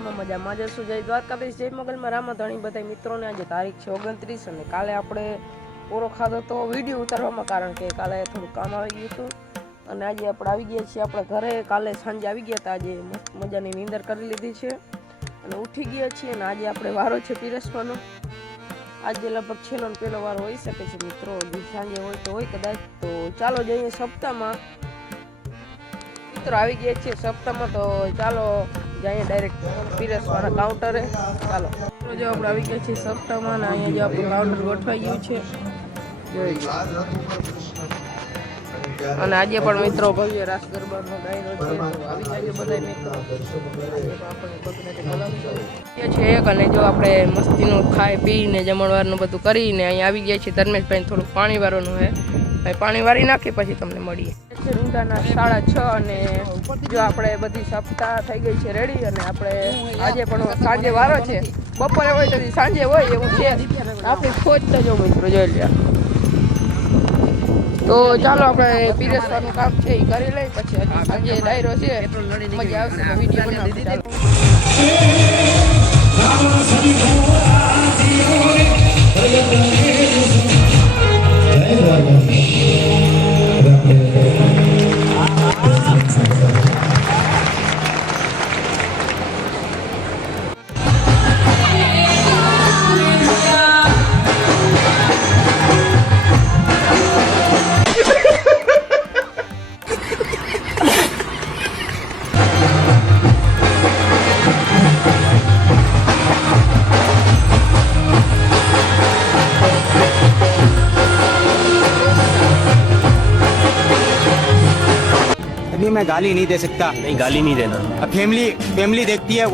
મજામાં જશું. જય દ્વારકાધીશ, જય મોગલમાં રામાધણી બધા મિત્રોને. આજે તારીખ છે 29 અને કાલે આપણે પૂરો ખાધો તો વિડીયો ઉતારવામાં, કારણ કે કાલે થોડું કામ આવી ગયું હતું અને આજે આપણે આવી ગયા છીએ આપણા ઘરે. કાલે સાંજે આવી ગયા હતા, આજે મસ્ત મજાની નીંદર કરી લીધી છે અને ઉઠી ગયા છીએ અને આજે આપણે વારો છે પીરસવાનો. આજે લગભગ છેલ્લો ને પહેલો વાર હોઈ શકે છે મિત્રો, સાંજે હોય તો હોય કદાચ. તો ચાલો જઈએ સપ્તાહમાં. મિત્રો આવી ગયા છીએ સપ્તાહમાં, તો ચાલો જઈએ ડાયરેક્ટ પીરસવાના કાઉન્ટરે. ચાલો જો આપણે આવી ગયા છીએ સપ્તાહમાં ને અહીંયા જો આપણું કાઉન્ટર ગોઠવાઈ ગયું છે અને આજે પણ મિત્રો ભવ્ય રાસ ગરબાનો ડાયરો છે, તો આવી જાય બધા મિત્રો. છે એક અને જો આપણે મસ્તીનું ખાઈ પીને જમણવારનું બધું કરીને અહીંયા આવી ગયા છીએ. ધર્મેશભાઈ થોડુંક પાણી વાળવાનું છે, પાણી વાળી નાખી પછી તમને મળીએ. રૂંધાના 6:30 અને જો આપણે બધી સપ્તાહ થઈ ગઈ છે રેડી. અને આપણે આજે પણ સાંજે વારો છે, બપોરે હોય તો સાંજે હોય એવું છે. આપણી ખોજ તો જો મિત્રો જોઈ લે. તો ચાલો આપણે પીરસવાનું કામ છે એ કરી લઈ, પછી હજી સાંજે ડાયરો છે, મજા આવશે તો વિડીયો બનાવશું. अभी मैं गाली नहीं दे सकता। नहीं, गाली नहीं देना। अब फैमिली देखती है।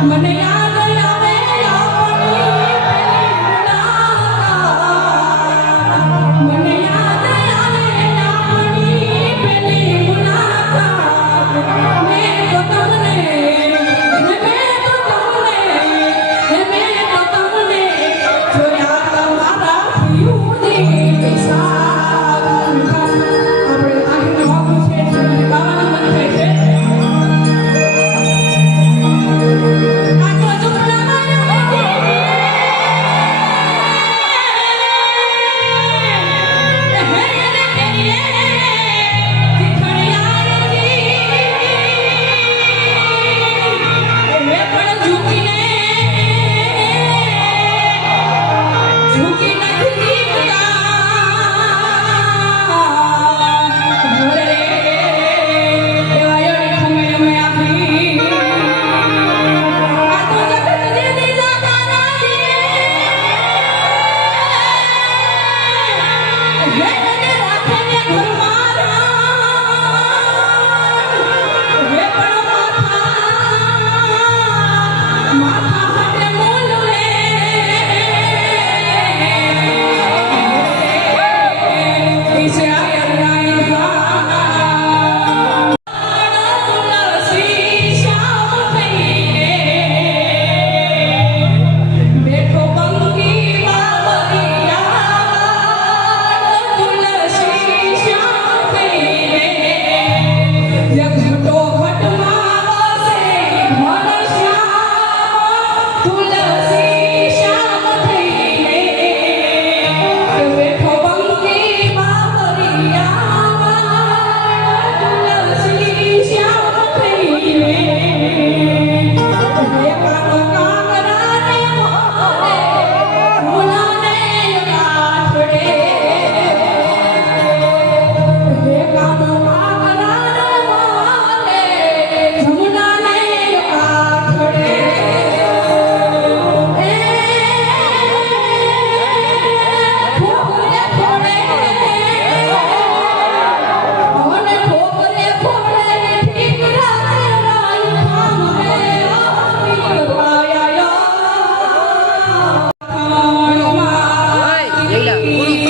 મને યાદ આવે આપણી પેલી મુલાકાત. મને યાદ આવે આપણી પેલી મુલાકાત. મેં તો તમને જોયા તમારા પિયુની સાથ. આપણે આખી નવાબુ છે એટલે ગાવાનું મન થાય છે. આજો જુમલા ઝૂકી નથી દીકતા ઘરે એવા યડી ખમે અમે આપી આ તો જગત જે દીધા તારા દે હે મને રાખે ને ઘરમાં હે પણ માથા હાટે મોલવે dice ay ay બેઠો બંગી બાબરિયા તુલસી શ્યામ કહીને જગતો ઘટમાં વસે ઘનશ્યામ તુલસી શ્યામ કહીને બેઠો બંગી બાબરિયા તુલસી શ્યામ કહીને ઓય, જયલા, પૂરું